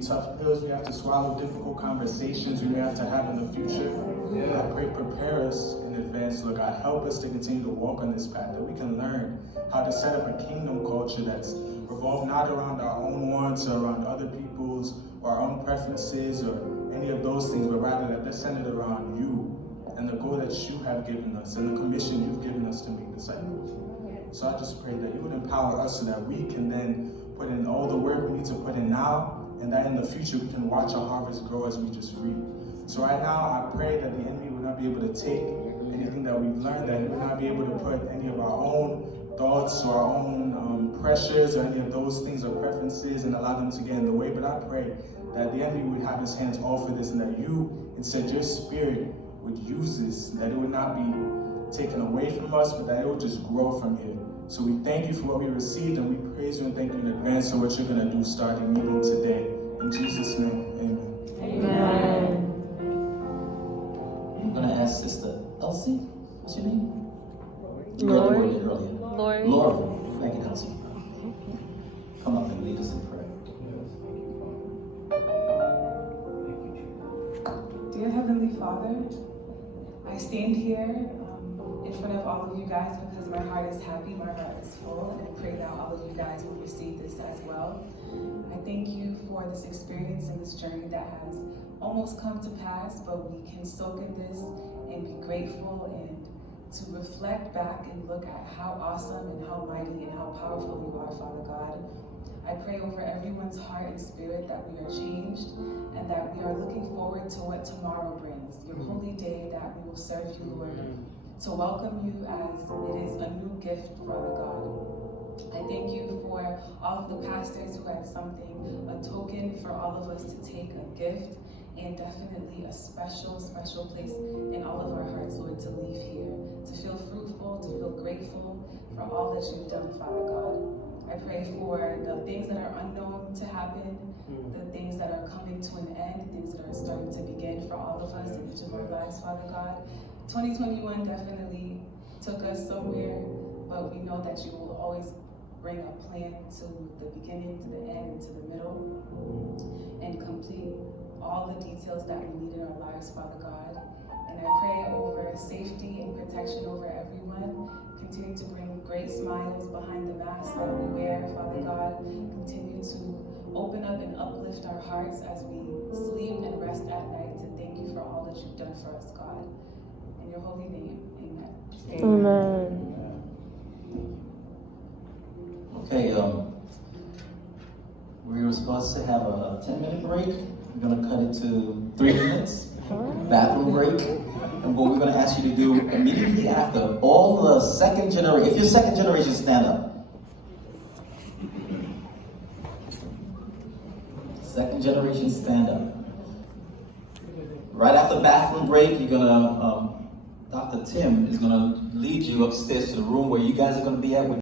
tough pills we have to swallow, difficult conversations we may have to have in the future. I pray prepare us in advance, Lord God. Help us to continue to walk on this path, that we can learn how to set up a kingdom culture that's revolved not around our own wants or around other people's or our own preferences or any of those things, but rather that they're centered around you and the goal that you have given us and the commission you've given us to make disciples. So I just pray that you would empower us so that we can then put in all the work we need to put in now, and that in the future we can watch our harvest grow as we just reap. So right now I pray that the enemy will not be able to take anything that we've learned, that he will not be able to put any of our own thoughts or our own pressures or any of those things or preferences and allow them to get in the way. But I pray that the enemy would have his hands off of this, and that you, instead, your spirit would use this, that it would not be taken away from us, but that it would just grow from here. So we thank you for what we received, and we praise you and thank you in advance for what you're going to do starting even today. In Jesus' name, amen. Amen. I'm going to ask Sister Elsie. What's your name? Laurie. Laurie. Thank you, Elsie. Come up and lead us in prayer. Dear Heavenly Father, I stand here in front of all of you guys because my heart is happy, my heart is full, and I pray that all of you guys will receive this as well. I thank you for this experience and this journey that has almost come to pass, but we can soak in this and be grateful and to reflect back and look at how awesome and how mighty and how powerful you are, Father God. I pray over everyone's heart and spirit that we are changed and that we are looking forward to what tomorrow brings, your holy day that we will serve you, Lord, to welcome you as it is a new gift, Father God. I thank you for all of the pastors who had something, a token for all of us to take, a gift, and definitely a special place in all of our hearts, Lord, to leave here, to feel fruitful, to feel grateful for all that you've done, Father God. I pray for the things that are unknown to happen, the things that are coming to an end, things that are starting to begin for all of us in each of our lives, Father God. 2021 definitely took us somewhere, but we know that you will always bring a plan to the beginning, to the end, and to the middle, and complete all the details that we need in our lives, Father God. And I pray over safety and protection over everyone. Continue to bring great smiles behind the mask that we wear, Father God. Continue to open up and uplift our hearts as we sleep and rest at night, to thank you for all that you've done for us, God. In your holy name, amen. Amen. Okay, we were supposed to have a 10-minute break. We're going to cut it to 3 minutes. Bathroom break. And what we're going to ask you to do immediately after, all the second generation, if you're second generation, stand up. Second generation, stand up. Right after bathroom break, you're going to, Dr. Tim is going to lead you upstairs to the room where you guys are going to be at with